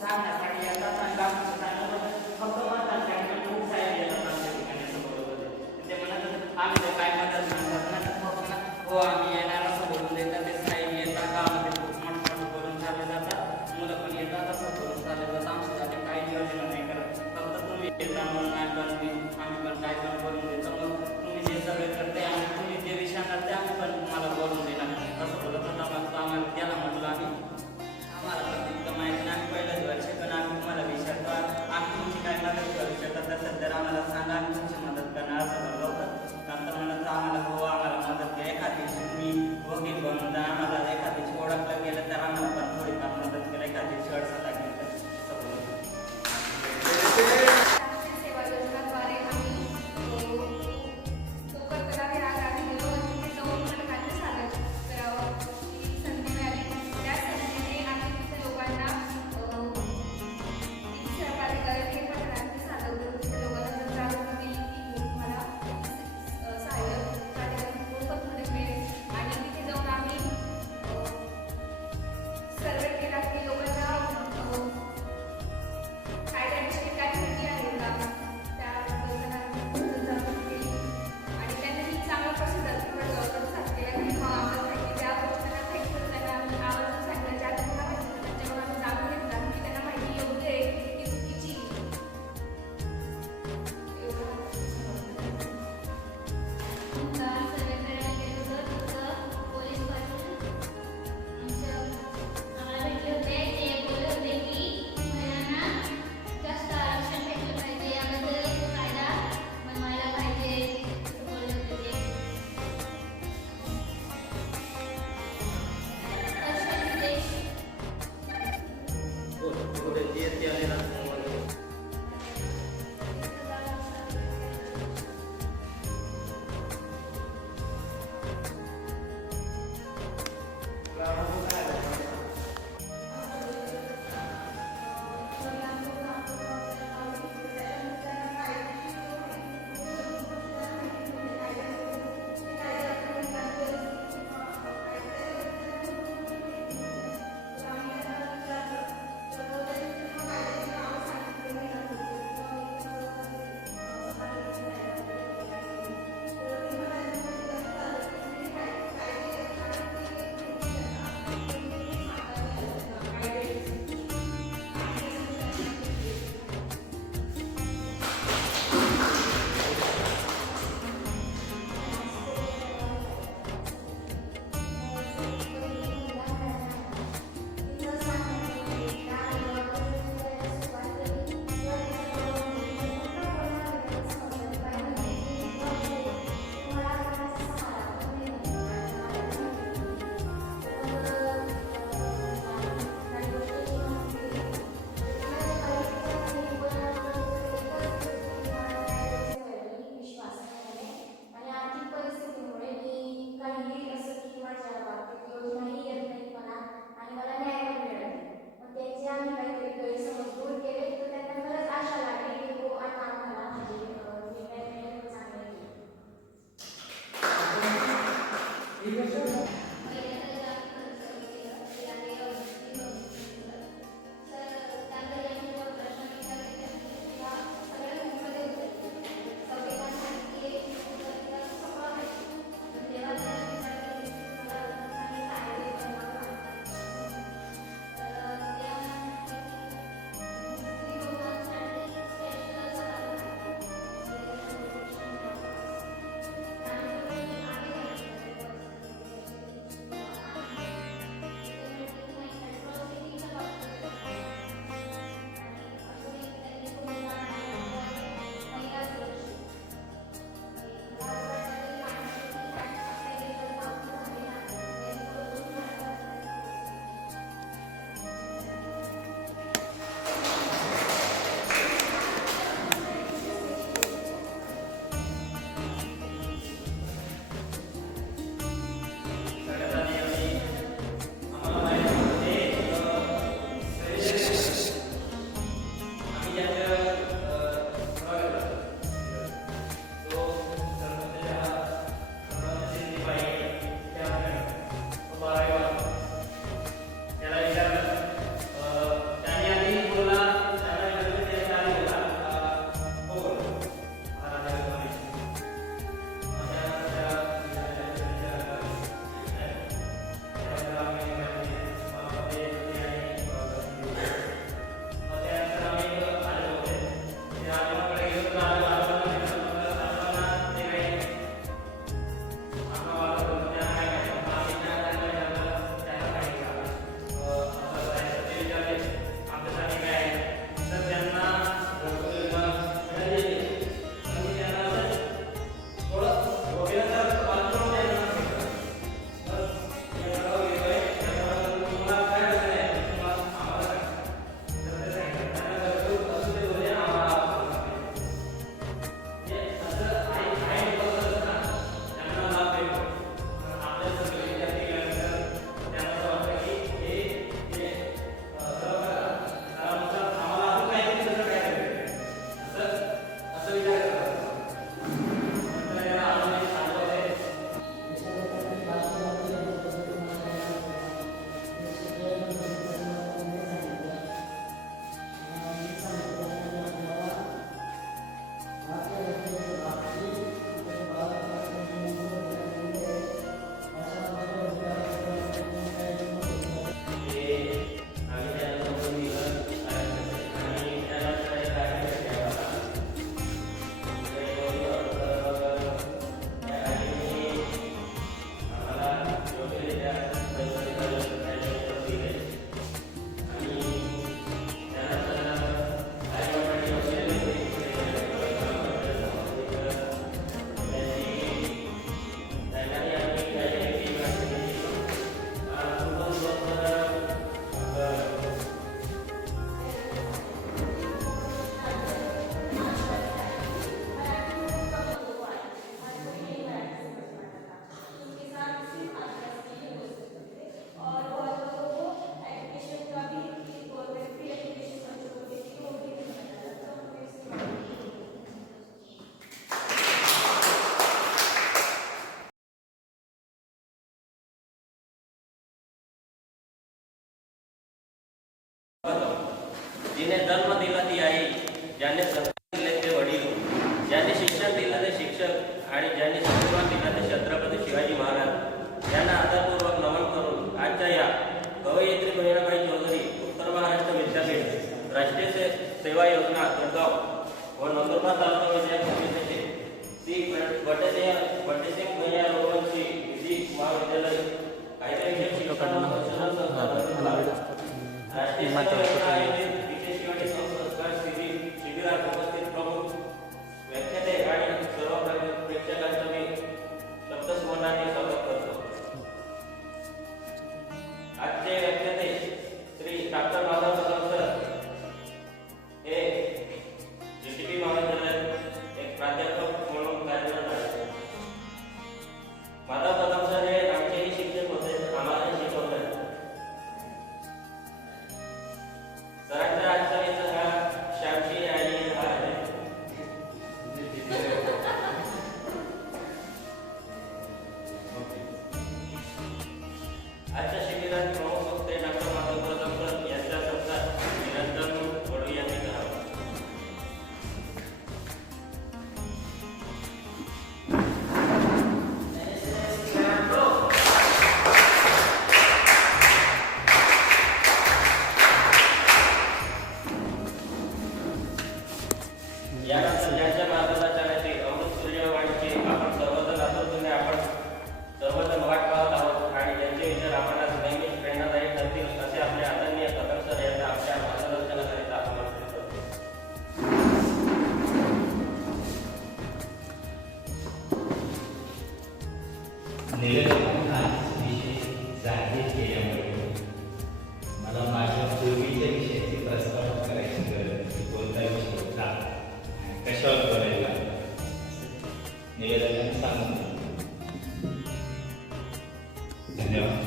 सांगण्यासाठी येतात आणि बाकीचं सांगण्याबद्दल फक्त म्हणतात कारण खूप सारे येतात आमच्या ठिकाणी असं बोलत होते. ते म्हणत आम्ही जर काय मदत म्हणतात ना फक्त ना हो आम्ही येणार असं बोलून देतात. ते साहेब येतात गावामध्ये खूप मोठं करून चालले जातात, मुलं पण येतात असं करून चालले जातात. आमच्यासाठी काही नियोजन नाही करत, फक्त तुम्ही येता म्हणून आम्ही पण काय पण करून देतो. मग तुम्ही जे सगळे करते आणि तुम्ही जे विषयांना ते आम्ही पण तुम्हाला बोलून देणार असं बोलत होता. मग आम्हाला त्याला म्हटलं आम्हाला पण तितकं माहिती नाही, आम्ही पहिलंच वर्ष पण आम्ही तुम्हाला विचारतो आम्ही तुमची काय मदत करू शकत असेल तर आम्हाला सांगा, आम्ही तुमची मदत करणार असं बोललं होतं. नंतर म्हणत आम्हाला हो आम्हाला मदत केली, एखाद दिवशी तुम्ही वकील बनून जा, आम्हाला एखाद दिवशी ओळखलं गेलं तर आम्हाला पण थोडीफार मदत केली, एखाद दिवशी अडचण लागली तर असं बोलत. जिने जन्म दिला ती आई, ज्याने संस्कार दिले ते वडील, ज्याने शिक्षण दिलं ते शिक्षक आणि ज्याने संस्कार दिला ते छत्रपती शिवाजी महाराज यांना आदरपूर्वक नमन करून आजच्या या कवयित्री बहिणाबाई चौधरी उत्तर महाराष्ट्र विद्यापीठ राष्ट्रीय सेवा योजना जळगाव व नंदुरबार तालुका विद्यापीठ समितीचे श्री बटेसिंग भैया रघुवंशी विधी महाविद्यालय कायदा विषय शिक्षण राष्ट्रीय सेवा योजना आयोजित विशेष शिवाजी संस्कार शिबिरात उपस्थित प्रमुख व्याख्याते आणि सर्व प्रेक्षकांचं मी शब्दस्मरणाने स्वागत करतो. आजचे व्याख्याते श्री डॉक्टर माधव कदम सर हे जीटीपी महाविद्यालयात एक प्राध्यापक म्हणून कार्यरत आहेत. माधव कदम सर हे आमचेही शिक्षक होते, आम्हाला शिकवतात. सरांचा आजचा विषय हा श्यामची आणि हा आहे. आजच्या शिबिरात प्रमुख वक्ते डॉक्टर माधव कदम सर यांच्या शब्दात निरंजन वडू यांनी करावं. यानंतर ज्यांच्या मार्गदर्शनाची अमृत सूर्यवाणीची आपण सर्वजण आतुरतेने आपण सर्वजण वाट पाहत आहोत आणि ज्यांचे विचार आपणास नेहमीच प्रेरणादायी ठरतील असे आपले आदरणीय कदम सर यांना आपल्या मार्गदर्शनाकरिता आमंत्रित करतो. जाहीर केल्यामुळे मला माझ्या पूर्वीच्या विषयाची प्रस्तावना करायची गरज की कोणता विषय होता आणि कशावर बोलायला निवेदनाने सांगून दिलं. धन्यवाद.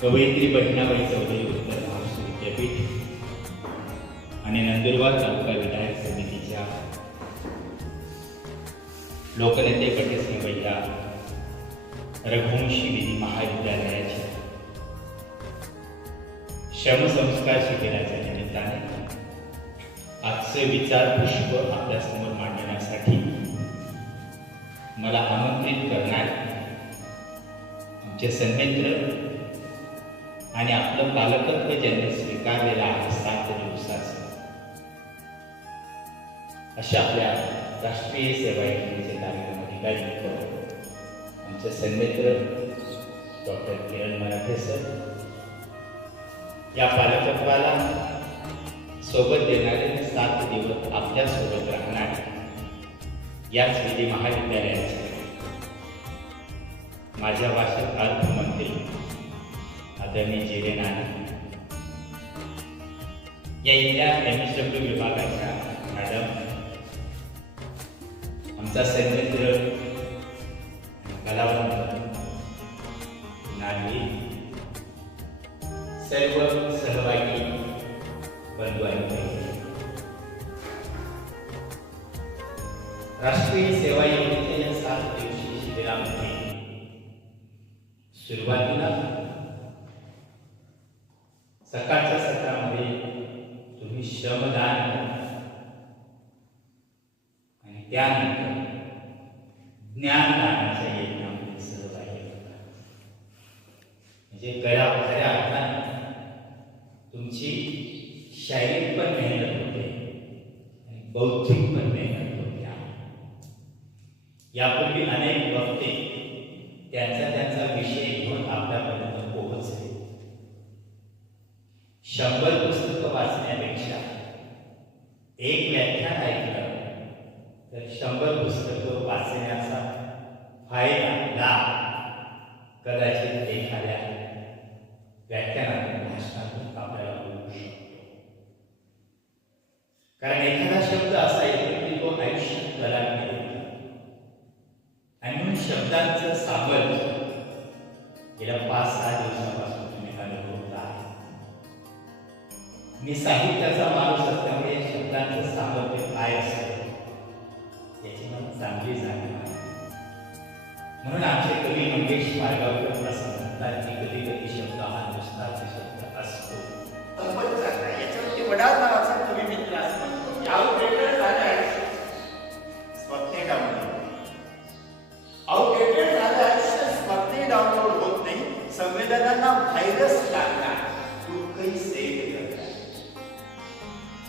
कवयित्री बहिणाबाई चौधरी उत्तर महाराष्ट्र विद्यापीठ आणि नंदुरबार तालुका विधायक समितीच्या लोकनेते बटेसिंग भैया रघुवंशी विधी महाविद्यालयाच्या श्रमसंस्कार शिबिराच्या निमित्ताने आजचे विचार पुष्प आपल्यासमोर मांडण्यासाठी मला आमंत्रित करणार आमचे सन्मित्र आणि आपलं पालकत्व ज्यांनी स्वीकारलेलं आहे 7 दिवसाचं अशा आपल्या राष्ट्रीय सेवा योजनेचे कार्यक्रम अधिकारी आमचे सन्मित्र डॉक्टर किरण मराठे सर, या पालकत्वाला सोबत देणारे 7 दिवस आपल्यासोबत राहणार याच विधी महाविद्यालयाचे माझ्या भाषेत अर्थमंत्री आदरणीय जिरे नाना, या इथल्या MSW विभागाच्या मॅडम, आमचा सन्मित्र कलावंत नागरी, सर्व सहभागी बंधू आणि राष्ट्रीय सेवा योजनेच्या या 7 दिवसीय शिबिरामध्ये सुरुवातीला सकाळच्या सत्रामध्ये तुम्ही श्रमदान आणि त्यानंतर ज्ञानदानाच्या यज्ञामध्ये सहभागी होता. म्हणजे खऱ्या अर्थाने तुमची शारीरिक पण मेहनत होते आणि बौद्धिक पण मेहनत होते. यापूर्वी अनेक वक्ते त्यांचा विषय घेऊन आपल्यापर्यंत पोहोचले. 100 पुस्तकं वाचण्यापेक्षा एक व्याख्यान ऐकलं तर 100 पुस्तकं वाचण्याचा फायदा लाभ कदाचित एखाद्या व्याख्यानातून भाषणातून आपल्याला होऊ शकतो. कारण एखादा शब्द असा येतो की तो आयुष्यात कलाटणी देतो आणि म्हणून शब्दांचं सामर्थ्य गेल्या 5-6 दिवसापासून तुम्ही अनुभवत आहात. मी साहित्याचा माणूस असल्यामुळे शब्दांचं सामर्थ्य काय असतं याची मला चांगली जाणीव आहे. म्हणून आमचे कवी मंगेश मार्गावकर प्रसन्न म्हणतात की कधी कधी शब्द हा नुसताच शब्द असतो. संपत चालला. याच्यावरती वडार नावाचा तुम्ही मित्र असं म्हणतो. आउटडेटेड झालं आयुष्य. स्वप्ने डाउनलोड. आउटडेटेड झालं आयुष्य. स्वप्ने डाउनलोड होत नाही. संवेदनांना व्हायरस लागला. दुःखही सेव्ह करतात.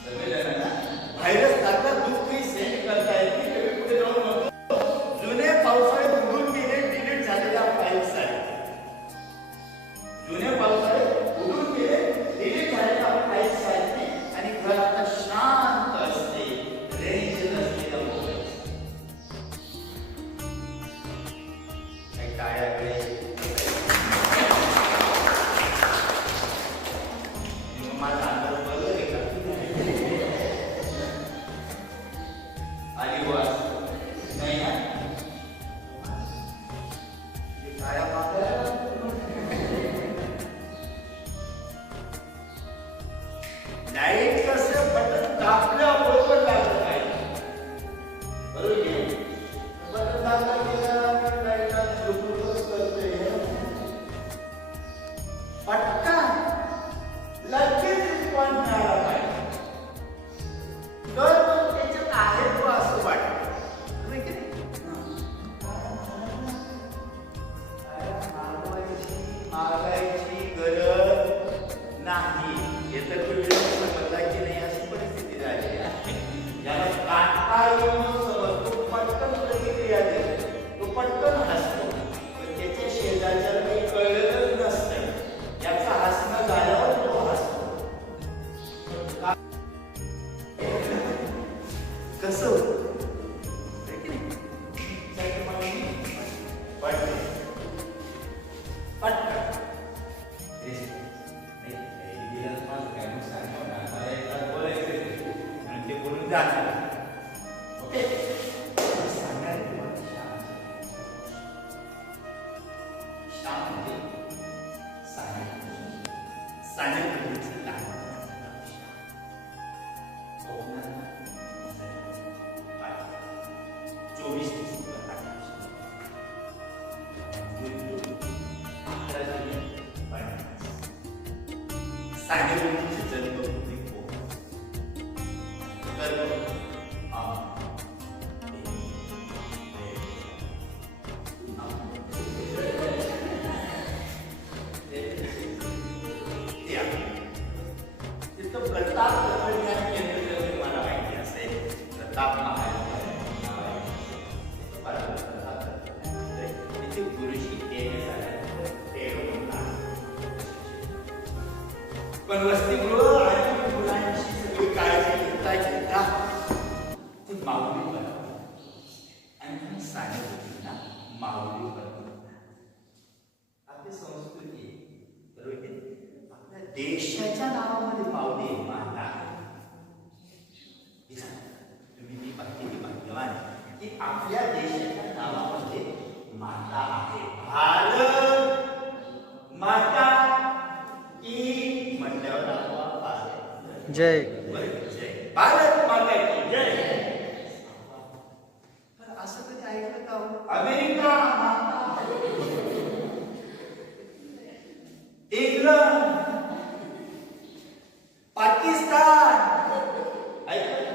संवेदनांना व्हायरस लागला. दुःखही सेव्ह करता येत नाही. कधी पुढे जाऊन म्हणतो जुने पावसाळे उडून गेले. डिलीट झालेल्या फाईल्स आहेत. जुने पावसाळे उडून गेले. डिलीट झालेल्या फाईल्स आहेत आणि घर आता शांत असते. रेंज नसलेला मोबाईल. काही टाळ्याकडे माझा अंदाज बरोबर आहे का? आली वाज नाही ना? टाळ्या मागायला लाईट कसं बटन दाबल्याबरोबर लागलं पाहिजे. बरोबर आहे? बटन दाबलं गेलं लाईटला झुकझुकच करतोय. पटकन लगेच रिस्पॉन्स मिळाला पाहिजे. तर मग त्याच्यात आहे तो असं वाटतं. बरोबर की नाही? मागायची गरज नाही. हे तर तुम्ही समजला की नाही अशी परिस्थिती झाली आहे. ज्याला काटा येऊन समजतो पटकन प्रतिक्रिया देतो. तो पटकन हसतो. पण त्याच्या शेजारच्याला काही कळलेलंच नसतं. याचं हसणं झाल्यावर तो हसतो. कसं होतं? आहे की नाही? पटकन पटकन आणि ते बोलून जाणार. ओके सांगायला शांत म्हणजे प्रताप तत्वज्ञान केंद्र जर तुम्हाला माहिती असेल, प्रताप तिथे गुरुशी पण वसतिगृह आणि मुलांची सगळी काळजी घेता घेता ते माऊली बनवतात आणि सांगितलं माऊली बनवतात. आपली संस्कृती बरोबर आपल्या देशाच्या नावामध्ये माऊली माता तुम्ही ती पाहिजे भाग्यवान की आपल्या देशाच्या नावामध्ये माता आहे. भारत माता की म्हटल्यावर आपोआप जय जय भारत माता की जय. तर असं कधी ऐकलं का हो? अमेरिका माता, इंग्लंड, पाकिस्तान ऐकलं.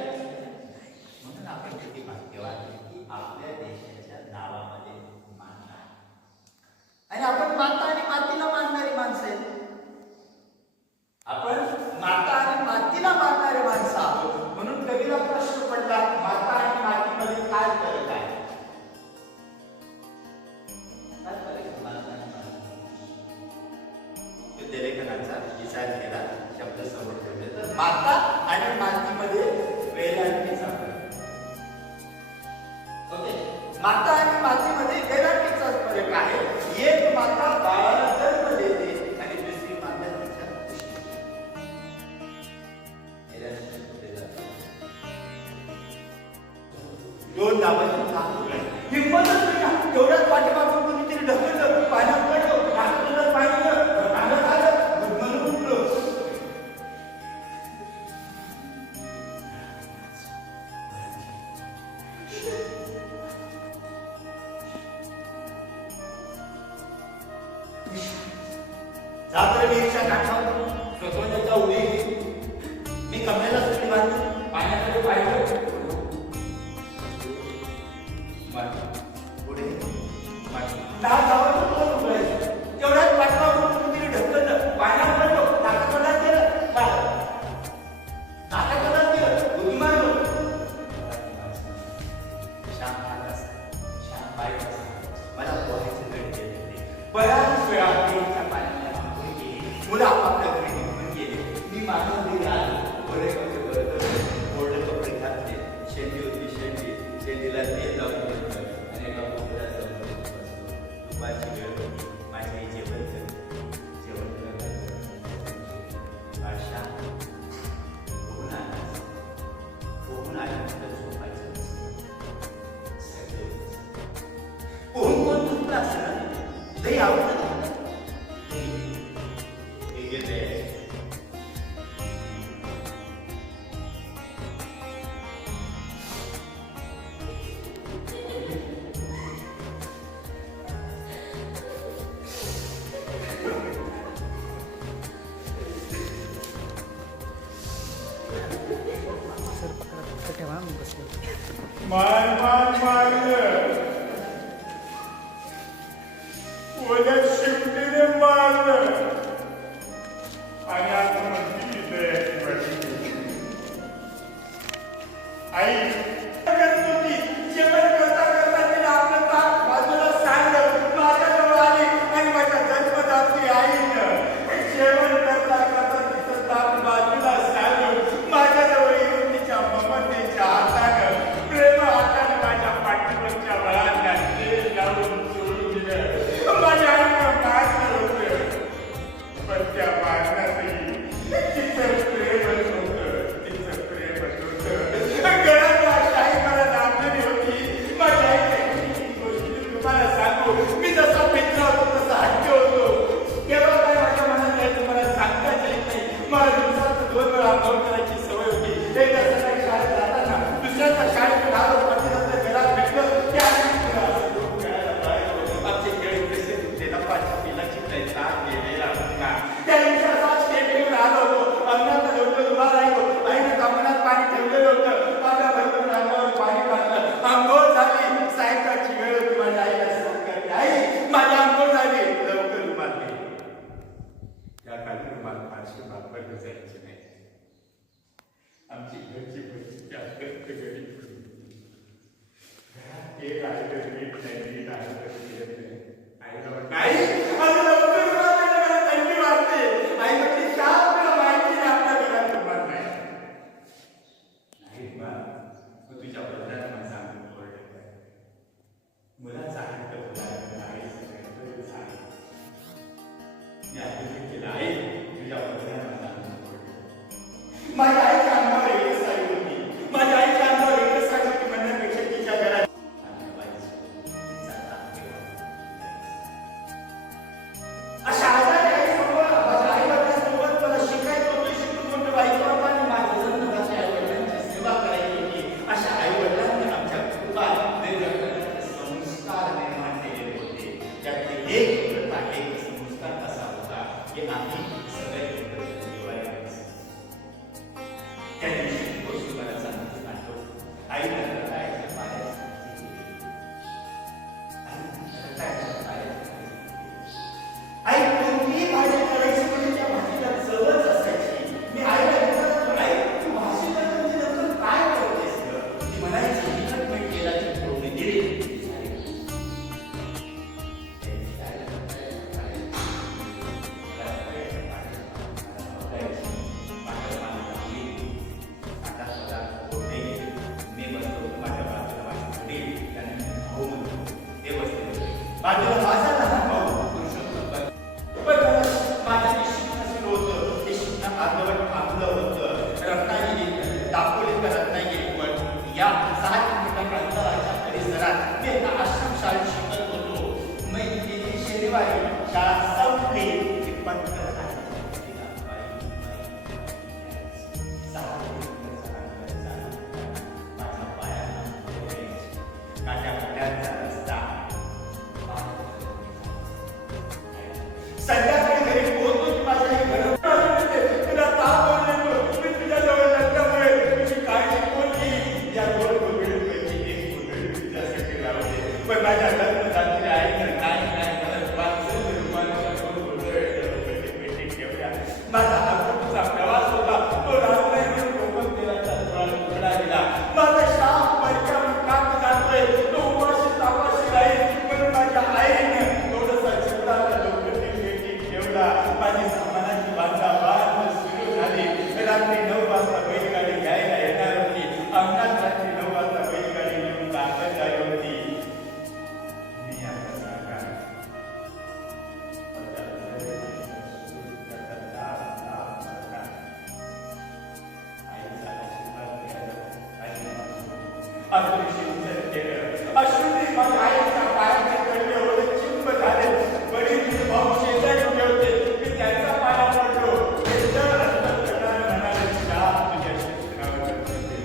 म्हणून आपण किती भाग्यवान की आपल्या देशाच्या नावामध्ये माता आणि आपण माता आणि मातीला मानणारी माणसं आहेत. आपण माता आणि मातीला मानणारे माणसं आहोत. म्हणून कवीला प्रश्न पडला माता आणि मातीमध्ये काय फरक आहे? काय फरक आहे माता आणि माती? लेखनाचा विचार केला, शब्द समोर ठेवले तर माता आणि मातीमध्ये वेदांतीचा फरक. ओके, माता आणि मातीमध्ये वेदांतीचा फरक आहे. एक माता बाळाला जन्म देते आणि दुसरी माता तिच्या दोन दाबाची हिंमतच नाही. तेवढ्याच पाठीमागून कोणीतरी ढकललं, पाण्यात पडलं, नाचलं पाहिलं, अंगात आलं, म्हणून उठलं. जात्र विहिरीच्या काठावर स्वतःच्या उडी घेतली. मी कमरेला सुट्टी बांधली, पाण्याकडे पाहिलं. पुढे दहा गावाचं तोंड उघडायचं. तेवढ्यात पाठवावरून कुठेतरी ढकललं, पाण्यात पडलो, नाकाकडात गेलं, नाकाकडात गेलं, उडी मारलो. श्याम हात असा, श्याम पाय असा. मला पोहायचं गड गेले होते. बऱ्याच वेळा विहिरीच्या पाण्याला मागून गेली. मुलं आपापल्या घरी निघून गेले. मी माझं घरी आलो. बरे कपडे बदलले, ओढे कपडे घातले. शेंडी होती शेंडी, शेंडीला तेल लावून घेतलं आणि एका कोपऱ्यात जाऊन बसलो. दुपारची वेळ होती. माझी आई जेवण करत आशा पोहून आल्यानंतर झोपायचं सगळे पोहून कोण तुटलं असं ना लई आवडतं हे गेले. उद्या शिफ्टीने मारलं आणि आता म्हणते आई जेवण करता करता तिला आपलं ताक बाजूला सांडलं, माझ्याजवळ आली आणि माझ्या जन्मदात्री आईनं जेवण करता करता तिचं ताक बाजूला सांडलं, माझ्याजवळ येऊन तिच्या ममतेच्या हातानं प्रेम हातानं माझ्या पाठीवरच्या बळांना तेल लावून सोडून दिलं. माझ्या आईनं मारलं होतं, पण त्या मारण्यातही तिचं प्रेमच होतं, तिचं प्रेमच होतं. गळ्यात माझी आई मला लाभलेली होती. माझ्या आईच्या गोष्टी तुम्हाला सांगू, मी जसा मित्र होतो तसा हट्टी होतो. केव्हा काय माझ्या मनात यायचं मला सांगताच येत नाही. मला दिवसात 2 वेळा अंघोळ करायची सवय होती. एकदा सकाळी शाळेत जाताना, दुसऱ्याच्या शाळेत आलो, पतीनंतर घरात भेटलं की आम्ही तुला असं दूध प्यायला पाहिजे. आमचे खेळ कसे होते, लपाची पिलाची प्यायचा गेलेला होता. त्या दिवशी असाच खेळ खेळून आलो होतो. अंगणात लवकर उभा राहिलो. आईने तांबण्यात पाणी ठेवलेलं होतं. माझ्या भरपूर अंगावर पाणी टाकलं. अंघोळ झाली. सायंकाळची वेळ होती. माझ्या आईला सांगितलं, आई माझी अंघोळ झाली, लवकर रुमाल घे. त्या काळी रुमाल फारशी वापरली जायची नाही. आमची घरची परिस्थिती अत्यंत गरीब होती. घरात एक आलं तर मीठ नाही, मीठ आलं तर तेल नाही. आईला म्हटलं, आई माझं लवकर रुमाल दे, मला थंडी वाजते. आई म्हटली, का तुला माहिती नाही आपल्या घरात रुमाल नाही. नाही बा, मग तुझ्या बदलात माझा अंग ओरडत आहे. मुलाचं अंग फुलायला आई सगळ्यांकडे झाली. मी आधी केलं, आई तुझ्या बदलात माझा अंग ओरडत आहे. माझ्या आईच्या अंगावर एकच साडी होती. माझ्या आईच्या अंगावर एकच साडी होती म्हणण्यापेक्षा तिच्या घरात अशा आजारी आईसमोर माझ्या आई-वडिलांसोबत मला शिकायचं होतं. शिकून मोठं व्हायचं होतं आणि माझ्या जन्मदात्या आई-वडिलांची सेवा करायची होती. अशा आई-वडिलांनी आमच्या कुटुंबात वेगवेगळे संस्कार निर्माण केलेले होते. त्यातले एक प्रथा, एक संस्कार असा होता की आम्ही सगळे एकत्र जेवायला बसायचो. त्या दिवशी गोष्ट मला चांगलीच आठवते. आई रताळ्याच्या पायाची आई कोणतीही भाजी करायची म्हणजे त्या भाजीला चवच असायची. मी आईला विचारायचो, आई तू भाजी करताना नंतर काय करतेस गं? ती म्हणायची, तिखट मीठ तेलाची फोडणी दिली. बाजूला माझा लहान भाऊ पुरुषोत्तम. पण माझ्या शिक्षण होतं, ते शिक्षण अर्धवट थांबलं होतं. रत्नागिरी दापोली तर रत्नागिरी, पण या 6 किलोमीटर अंतराच्या परिसरात मी एका आश्रमशाळेत शिकत होतो. मग गेली शनिवारी शाळा संपली की पटकन माझ्या पायाला काट्या रस्ता संध्याकाळी घरी पोहोचतो की माझ्या आई घरात आली होते. तुला ताप आलेलो, मी तुझ्याजवळ नसल्यामुळे तुझी काळजी कोण घेईल? या 2 कोविडपैकी 1 कोविड तुझ्यासाठी लावले. पण माझ्या लग्नरात्री आईनं नाही म्हणत 500 रुपयांच्या 2 कोविड पेटी ठेवल्या. माझा आजोबाचा प्रवास होता, तो रात्री म्हणून कोकण तेलाचा तुकडा दिला. माझा शाप परक्या काप जातोय, तो उपाशी तापाशी राहील म्हणून माझ्या आईनं थोडंसं चिवडाचा डोक्याची पेटी ठेवला. माझी सामानाची बांधाबांध सुरू झाली. रात्री 9 वाजता बैलगाडी घ्यायला येणार होती. अंगणात रात्री 9 वाजता बैलगाडी येऊन दाखल झाली होती. मी आता सांगा अश्विनी माझ्या आईच्या पायाचे कडे एवढे चिंब झाले. वडील भाऊ शेजारी उभे होते. मी त्यांचा पाया पडलो. ते जर अंतःकरणाने म्हणाले, "शाप तुझ्या शिक्षणावर पडते."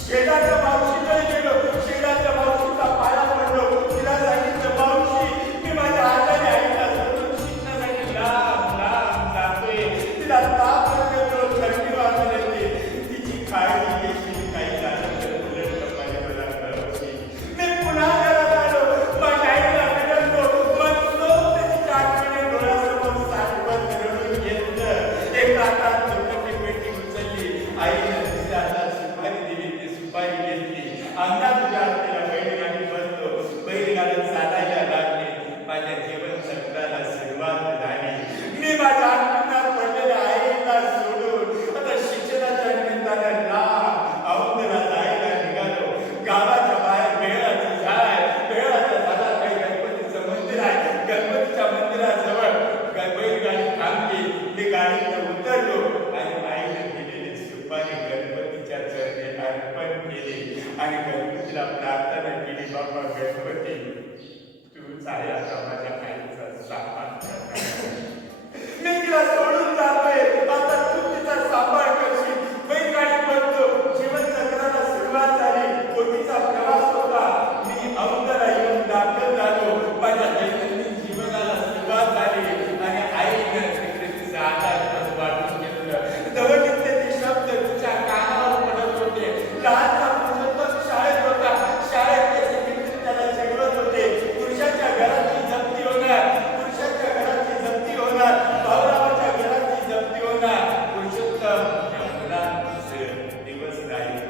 शेजारच्या मावशीकडे गेलो. शेजारच्या मावशीचा पाया पडलो. तिला सांगितलं, "मावशी, मी माझ्या आजारी आईला सोडून शिक्षणासाठी लांब लांब जातोय. तिला ताप येतो, थंडी वाजून येते. तिची काळजी घेशील काही झालं तर उलट कपाली मला कळवशील." मी पुन्हा घरात आलो. माझ्या आईला विनंतो. मनसोक्त तिच्या आठवणी डोळ्यासमोर साठवत रडून घेतलं. एका हातात दुपट्टी पेटी उचलली. आईने दुसऱ्या हातात सुपारी दिली. ती सुपारी घेतली. अंगणात उभ्या असलेल्या बैलगाडी बसलो. बैलगाडी चालायला लागली. माझ्या जीवन चक्राला सुरुवात झाली. मी माझ्या अंगणात पडलेल्या आईला सोडून आता शिक्षणाच्या निमित्तानं लांब औंधला जायला निघालो. गावाच्या बाहेर बेळाचं झाड आहे. बेळाच्या झाडाखाली गणपतीचं मंदिर आहे. गणपतीच्या मंदिराजवळ बैलगाडी थांबली. मी गाडीतून उतरलो आणि आईने दिलेली सुपारी गणपतीच्या चरणी अर्पण केली आणि गणपतीला प्रार्थना केली, "बाबा गणपती, तूच आहे आता माझ्या आईचा सांभाळ करणारा. मी तिला सोडून जातोय. आता तू तिचा सांभाळ करशील." बैलगाडी बसलो. जीवन चक्राला सुरुवात झाली. कोटीचा प्रवास होता. मी औंधला येऊन दाखल झालो. माझ्या दैनंदिन जीवनाला सुरुवात झाली आणि आईने तिकडे तिचा आधार वाटून घेतलं. दवडीतले ते शब्द तिच्या कानावर पडत होते. लहानचा पुरुषोत्तम शाळेत होता. शाळेत त्याचे मित्र त्याला चिडवत होते. पुरुषाच्या घराची जप्ती होणार, पुरुषाच्या घराची जप्ती होणार, भाऊरावाच्या घराची जप्ती होणार. पुरुषोत्तम या मुलांचे दिवस राहिले.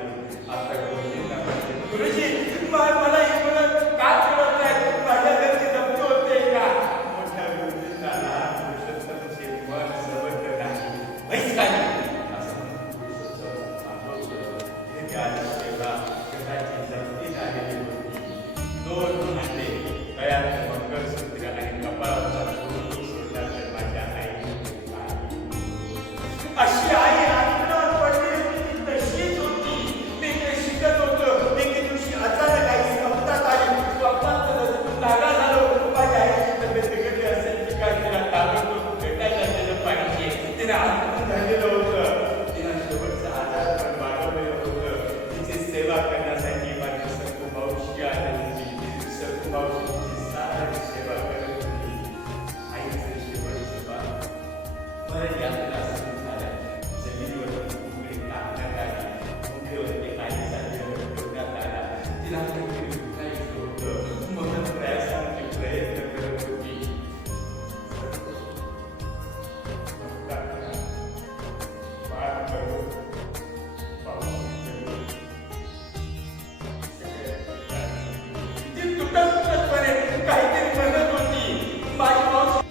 आता गोष्टींना म्हणते, "गुरुजी, मला ही मुलं का चिडवत आहेत? माझ्या घरची जप्ती होते का?" मोठ्या गुरुजींना लहान पुरुषोत्तमचे मन सबंध नाही. "वैस काय?" असं म्हणून पुरुषोत्तम थांबवलं. हे त्याला सेवा घराची जप्ती झालेली होती. 2 भांडे, गळ्यात मंगळसूत्र आणि कपाळाचा कुंकू सोडला तर माझ्या आईने अशी आई अंतरावर पडली होती. ती तशीच होती. मी ते शिकत होतो. एके दिवशी अचानक आई स्वप्नात आली. स्वप्नात जागा झालो. माझ्या आईची तब्येत बिघडली असेल की काय, तिला ताबडतोब भेटायला गेलं पाहिजे. तिने आत्महत्या झालेलं होतं. तिला शेवटचा आधार पण वाढवलेलं होतं. तिची सेवा करण्यासाठी माझी सखू मावशी आली होती. सखू मावशी तिची सारी सेवा करत होती. आईचं शेवटचं बाळ बरं यात्रा सुरू झाल्या. जमिनीवर उघडी टाकण्यात आली. उघडीवरती आईसाठी ठेवण्यात आला. तिला काहीतरी उठायचं होतं म्हणून प्रयासाने प्रयत्न करत होती. बाळ करून ती तुटकपणे काहीतरी म्हणत होती. माझी मावशी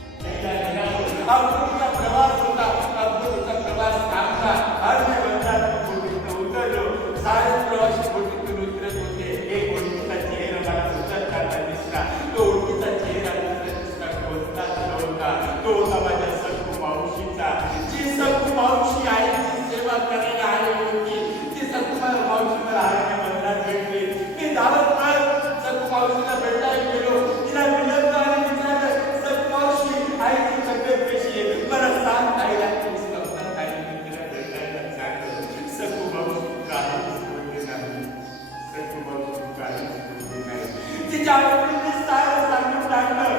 अमृतचा प्रवास होता. अमृतचा प्रवास थांबला. आज मी बंधात बोटीतून उतरलो. सारे प्रवासी बोटीतून उतरत होते. एक ओळखीचा चेहरा मला उतरताना दिसला. तो ओळखीचा चेहरा दिसला कोणताच नव्हता. तो होता माझ्या सखू मावशीचा. जी सखू मावशी आईची सेवा करायला आली होती. ती सखू मावशी मला आईच्या बंधात भेटली. मी धावत सखू मावशीला भेटायला गेलो. तिला विनंती आणि विचारलं, "सखू मावशी, आईची तब्येत कशी आहे? मला सांग." आईला स्वप्नात आईने तिला भेटायला सांगितलं. सखू मावशी काहीच बोलली नाही. सखू मावशी काहीच बोलली नाही. तिच्या आईने सारं सांगून टाकलं.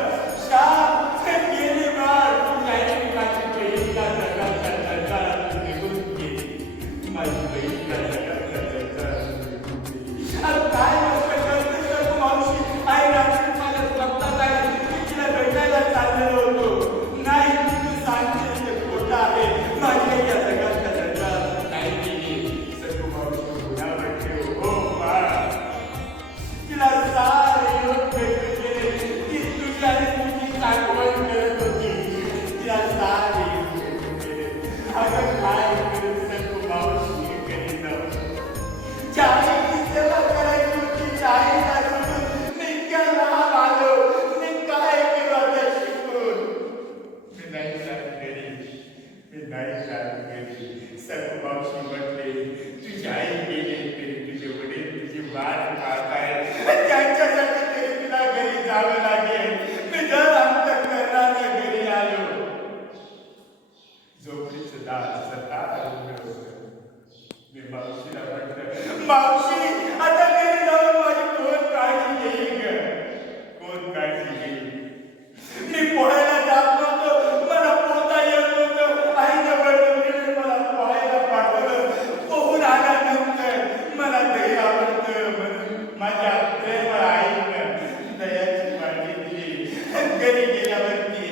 घरी गेल्यावरती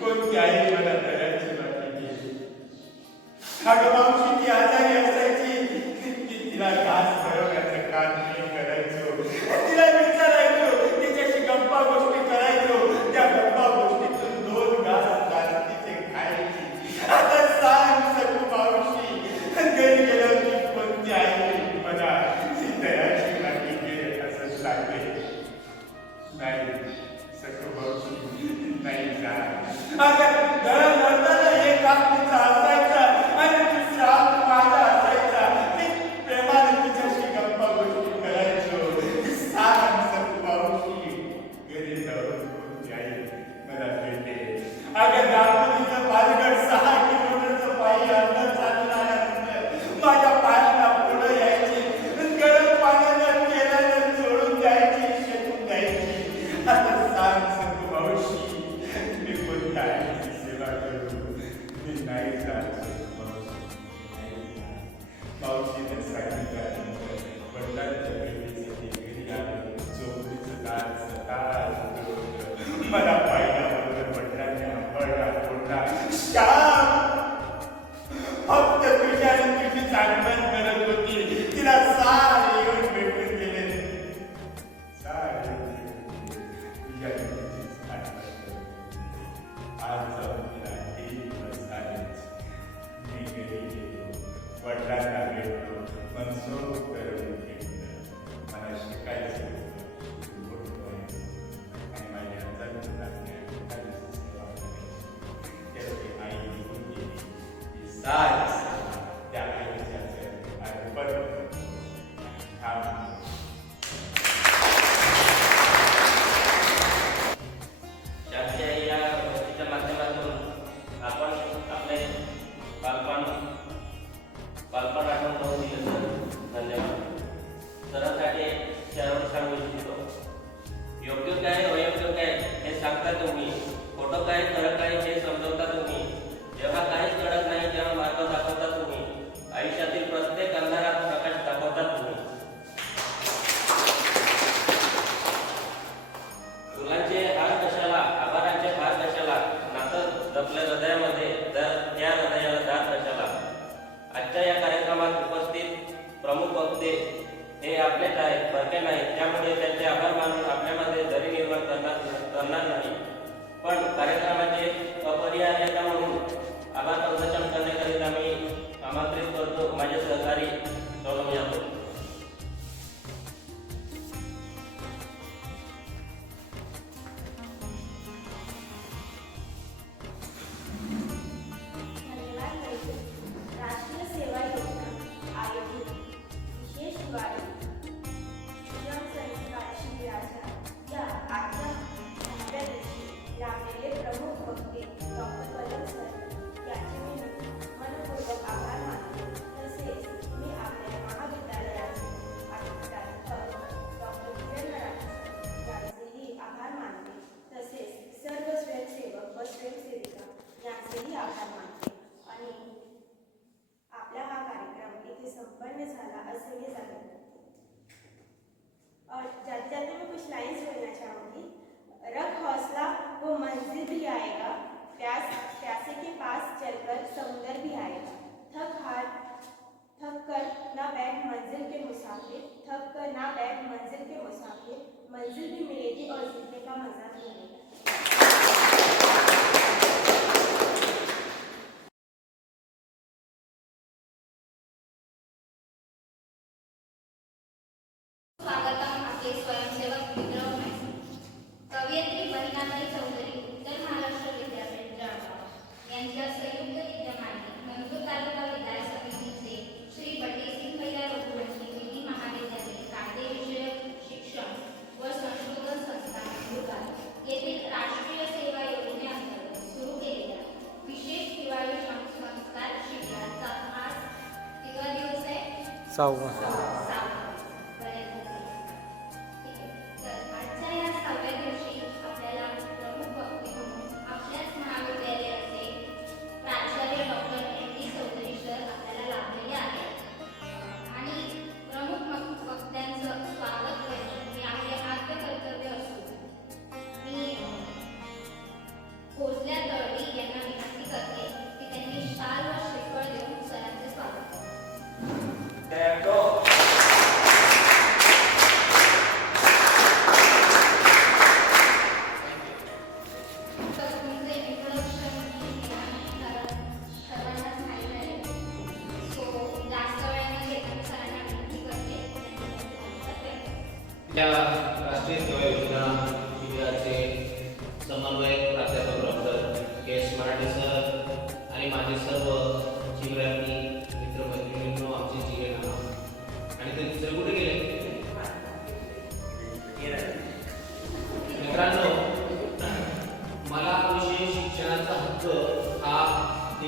कोणती आई मला करायची वाटली. अगं मावशी ती आजारी असायची की तिला घास भरवण्याचं काम मी करायचो. तिला विचारायचो, तिच्याशी गप्पा गोष्टी करायचो. त्या गप्पा गोष्टीतून 2 घास तिचे खायची. आता सांग सगळी मावशी, घरी गेल्यावरती कोणती आई मला दयाची वाटली गेली असं सांगते. नाही सगळं मावशी नाही सांग. अगं घरात नव्हताना हे काम तिचं असायचं आणि दुसरा माझा असायचा. मी प्रेमाने तिच्याशी गप्पा गोष्टी करायचो. सांग सगळी मावशी, घरी जाऊन कोणती आई मला भेटे. अगं दापोलीचं पालघर 6 किलोमीटरचं पायी अंतर चालणाऱ्यानंतर माझ्या पायाला पुढं यायची. गरम पाण्यानं केल्यानं सोडून जायची, शेकून जायची. आता सांग सगळी मावशी, मी कोणत्या आईची सेवा करू. मी नाही जात मावशीने सांगितल्यानंतर वडिलांच्या भेटीसाठी घरी आलो. चोपडीचं दार सकाळ उघडलं. मला पाहिल्याबरोबर वडिलांनी आंबळला फोडला. श्याम, फक्त तुझ्या आणि तुझी आठवण करत होती. तिला सारे येऊन भेटून गेले. सारे तुझ्या आणि तुझीच आठवण करत होती. आज जाऊन तिला 1 दिवस झालेच. मी घरी गेलो, वडिलांना भेटलो, मनसोक्त करून घेतलं. मला शिकायचं होतं, मोठं व्हायचं आणि माझ्या जन्म लागण्याची सेवा करायची. त्याची आई निघून गेली. ती सारी सेवा त्या आईच्या चरणी अर्पण करतो. थांब. शांती आई या गोष्टीच्या माध्यमातून आपण आपले बालपण आठवण करून दिलं सर. धन्यवाद. सरांसाठी शेवट सांगू इच्छितो, योग्य काय अयोग्य काय हे सांगता तुम्ही, खोटं काय खरं काय हे समजवता तुम्ही. जेव्हा काहीच कळत नाही तेव्हा मार्ग दाखवता तुम्ही. आयुष्यातील प्रत्येक अंधारात प्रकाश दाखवता तुम्ही. फुलांचे हार कशाला, आभारांचे भार कशाला, नातं जपलं हृदयामध्ये तर त्या हृदयाला दार कशाला. आजच्या या कार्यक्रमात उपस्थित प्रमुख वक्ते हे आपलेच आहेत, परके नाहीत. त्यामुळे त्यांचे आभार मानून आपल्यामध्ये दरी निर्माण करणार नाही, पण कार्यक्रमाचे अपरिहार्यता म्हणून आभार प्रदर्शन करण्याकरिता मी आमंत्रित करतो माझे सहकारी सोनम यादव. राष्ट्रीय सेवा योजना आयोजित विशेष दिवाळी संस्कार शिबिराच्या या 8व्या दिवशी लाभलेले प्रमुख वक्ते डॉक्टर कदम सर यांचे मी मनपूर्वक आभार मानते. तसेच मी आपल्या महाविद्यालयाचे प्राध्यापक डॉक्टर वीरेंद्र राठोड यांचेही आभार मानते. तसेच सर्व स्वयंसेवक व स्वयंसेविका यांचेही आभार मानते. आणि आपला हा कार्यक्रम इथे संपन्न झाला असे मी सांगते. और जाते जाते मैं कुछ लाइन्स बोलना चाहूँगी. रख हौसला वो मंजिल भी आएगा, प्यासे के पास चलकर समुंदर भी आएगा. थक कर ना बैठ मंजिल के मुसाफिर, थक कर ना बैठ मंजिल के मुसाफिर, मंजिल भी मिलेगी और जीतने का मजा भी मिलेगा. स्वागतम आपले स्वयंसेवक मित्र कवयित्री बहिणाबाई चौधरी उत्तर महाराष्ट्र विद्यापीठ जळगाव यांच्या संयुक्त विद्यमाने मंगरूळ तालुका विद्यालय समितीचे श्री बटेसिंग भैया रघुवंशी विधी महाविद्यालय कायदे विषयक शिक्षण व संशोधन संस्था नंदुरबार येथील राष्ट्रीय सेवा योजनेअंतर्गत सुरू केलेल्या विशेष दिवाळी संस्कार शिबिराचा आज कितवा दिवस आहे? 6वा.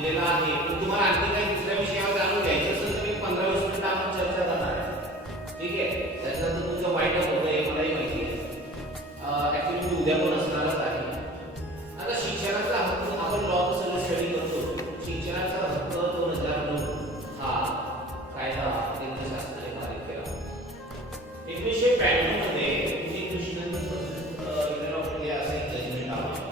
दिलेला आहे. पण तुम्हाला आणखी काही दुसऱ्या विषयावर जाणून घ्यायचं असेल तर मी 15-20 मिनिटं आपण चर्चा करणार आहे. ठीक आहे, त्याच्यानंतर तुमचं वाईट होतं हे मलाही माहिती आहे. ऍक्च्युली मी उद्या पण असणारच आहे. आता शिक्षणाचा हक्क आपण लॉ सगळं स्टडी करतो. शिक्षणाचा हक्क 2009 हा कायदा केंद्र शासनाने पारित केला. 1992 मध्ये इंडियन कृषी इंडियन ऑफ इंडिया असे एक जजमेंट आलं.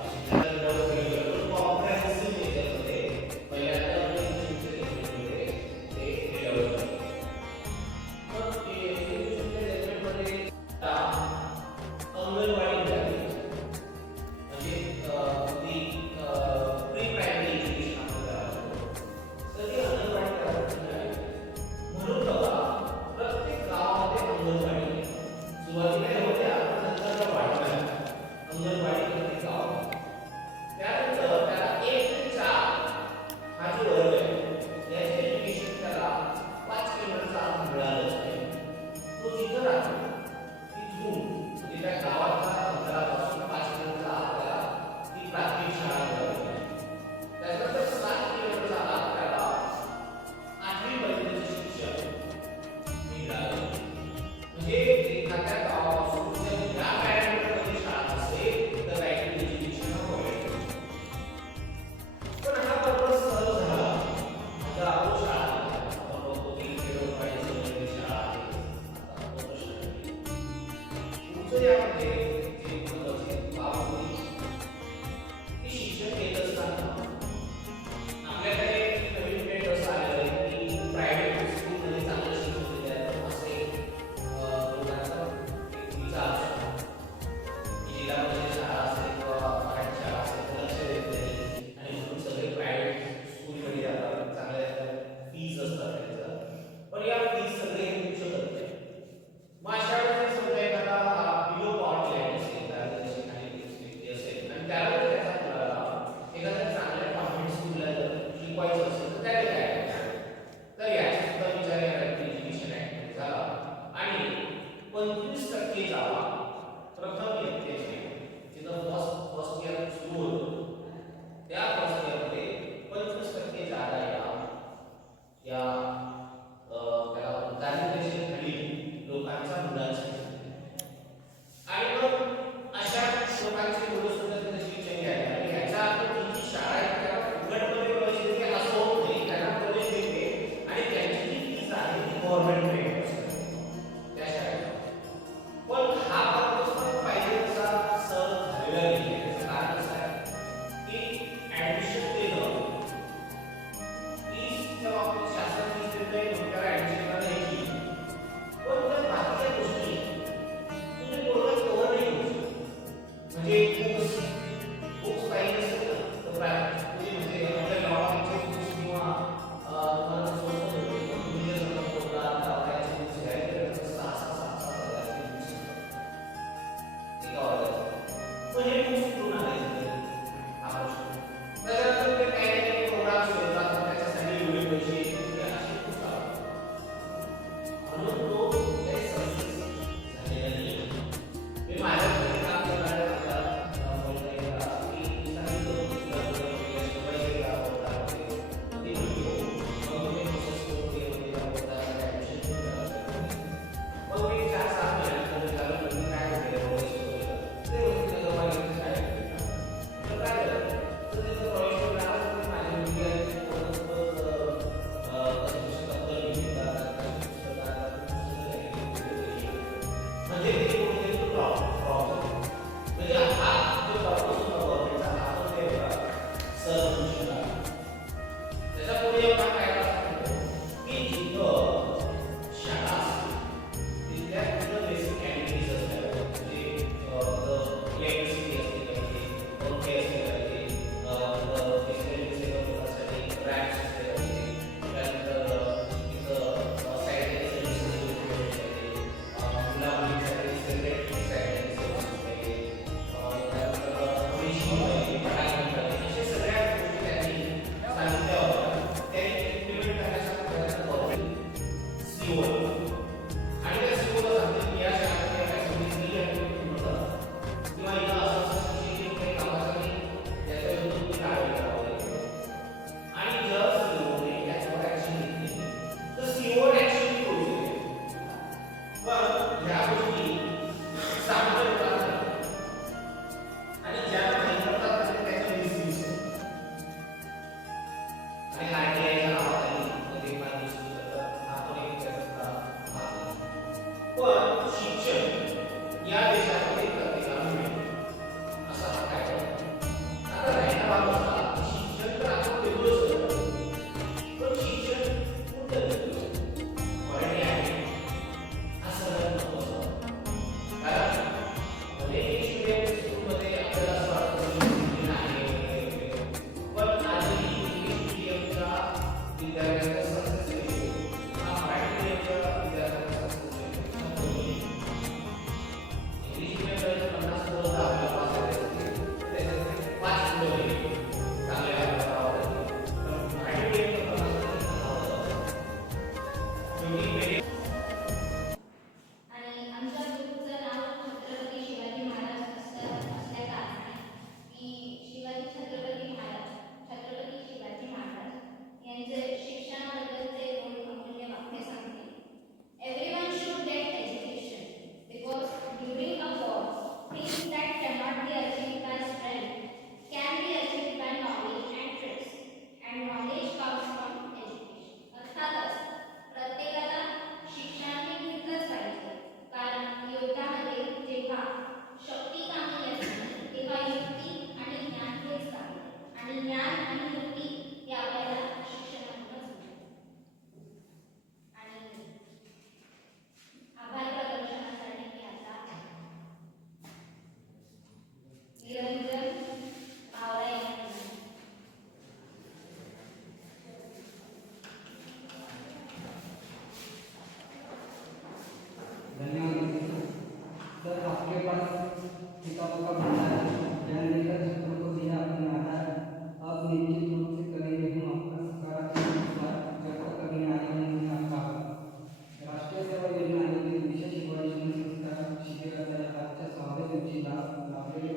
लाभलेले